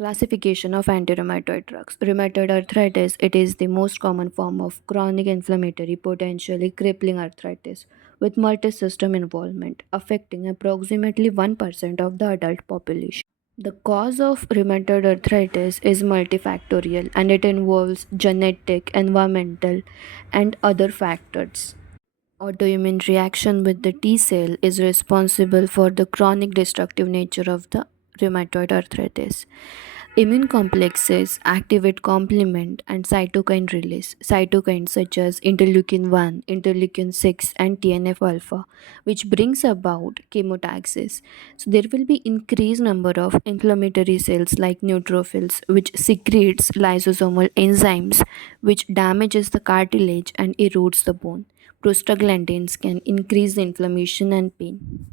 Classification of antirheumatoid drugs. Rheumatoid arthritis, it is the most common form of chronic inflammatory, potentially crippling arthritis with multi-system involvement, affecting approximately 1% of the adult population. The cause of rheumatoid arthritis is multifactorial and it involves genetic, environmental, and other factors. Autoimmune reaction with the T cell is responsible for the chronic destructive nature of the rheumatoid arthritis. Immune complexes activate complement and cytokine release. Cytokines such as interleukin 1, interleukin 6, and TNF alpha, which brings about chemotaxis. So there will be increased number of inflammatory cells like neutrophils, which secretes lysosomal enzymes, which damages the cartilage and erodes the bone. Prostaglandins can increase the inflammation and pain.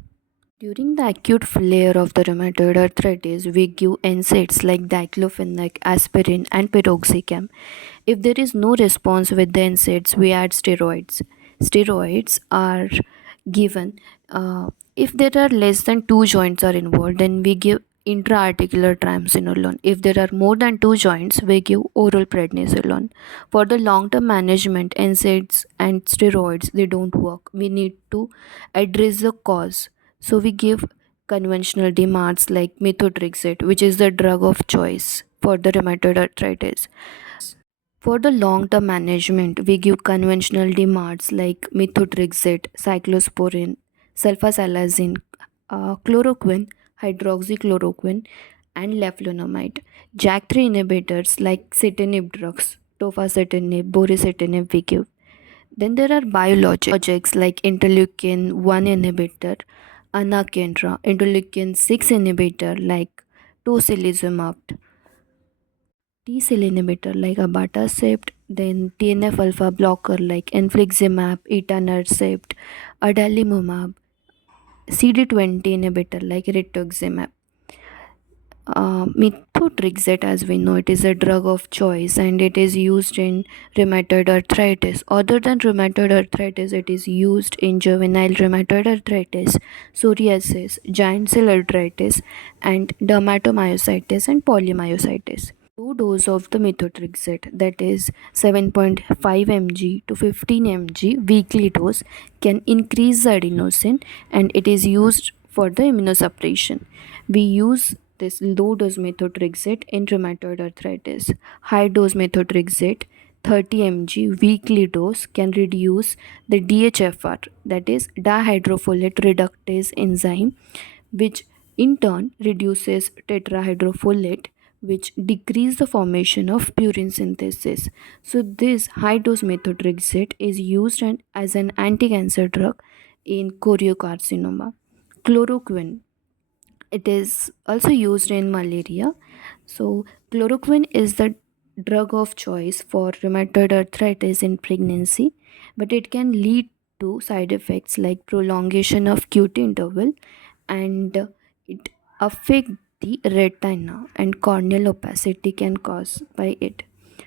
During the acute flare of the rheumatoid arthritis, we give NSAIDs like diclofenac, aspirin, and piroxicam. If there is no response with the NSAIDs, we add steroids. Steroids are given if there are less than two joints are involved, then we give intra-articular triamcinolone. If there are more than two joints, we give oral prednisolone. For the long-term management, NSAIDs and steroids they don't work. We need to address the cause, so we give conventional DMARDs like methotrexate, which is the drug of choice for the rheumatoid arthritis. For the long-term management, we give conventional DMARDs like methotrexate, cyclosporin, sulfasalazine, chloroquine, hydroxychloroquine, and leflunomide. JAK3 inhibitors like citinib drugs, tofacitinib, boricitinib we give. Then there are biologics like interleukin 1 inhibitor, anakinra, interleukin 6 inhibitor like tocilizumab, T cell inhibitor like abatacept, then TNF alpha blocker like infliximab, etanercept, adalimumab, CD20 inhibitor like rituximab. Methotrexate, as we know, it is a drug of choice and it is used in rheumatoid arthritis. Other than rheumatoid arthritis, it is used in juvenile rheumatoid arthritis, psoriasis, giant cell arthritis, and dermatomyositis and polymyositis. Two dose of the methotrexate, that is 7.5 mg to 15 mg weekly dose, can increase the adenosine and it is used for the immunosuppression. We use this low dose methotrexate in rheumatoid arthritis. High dose methotrexate 30 mg weekly dose can reduce the DHFR, that is dihydrofolate reductase enzyme, which in turn reduces tetrahydrofolate, which decrease the formation of purine synthesis. So this high dose methotrexate is used as an anti-cancer drug in choriocarcinoma. Chloroquine, it is also used in malaria. So chloroquine is the drug of choice for rheumatoid arthritis in pregnancy, but it can lead to side effects like prolongation of QT interval, and it affect the retina and corneal opacity can cause by it.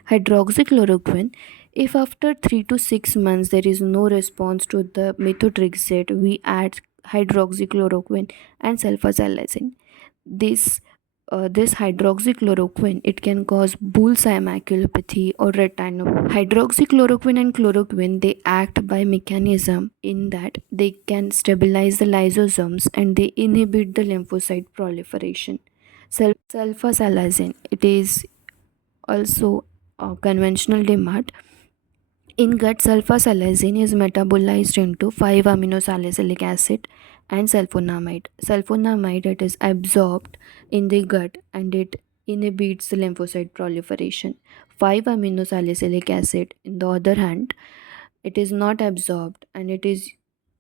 Hydroxychloroquine, if after 3 to 6 months there is no response to the methotrexate, we add hydroxychloroquine and sulfasalazine. This hydroxychloroquine, it can cause bullseye maculopathy or retinopathy. Hydroxychloroquine and chloroquine, they act by mechanism in that they can stabilize the lysosomes and they inhibit the lymphocyte proliferation. Sulfasalazine, it is also a conventional DMARD. In gut, sulfasalazine is metabolized into 5-aminosalicylic acid and sulfonamide. Sulfonamide, it is absorbed in the gut and it inhibits the lymphocyte proliferation. 5-aminosalicylic acid, in the other hand, it is not absorbed and it is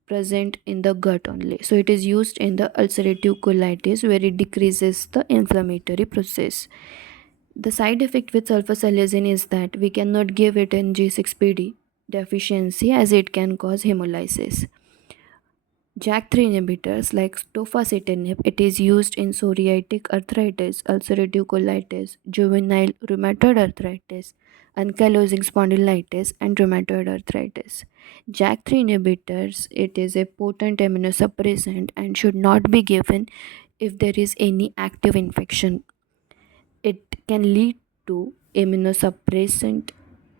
present in the gut only. So it is used in the ulcerative colitis where it decreases the inflammatory process. The side effect with sulfasalazine is that we cannot give it in G6PD deficiency as it can cause hemolysis. JAK3 inhibitors like tofacitinib, it is used in psoriatic arthritis, ulcerative colitis, juvenile rheumatoid arthritis, ankylosing spondylitis, and rheumatoid arthritis. JAK3 inhibitors, it is a potent immunosuppressant and should not be given if there is any active infection. It can lead to immunosuppressant.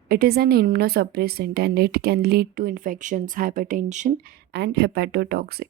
It is an immunosuppressant and it can lead to infections, hypertension, and hepatotoxic.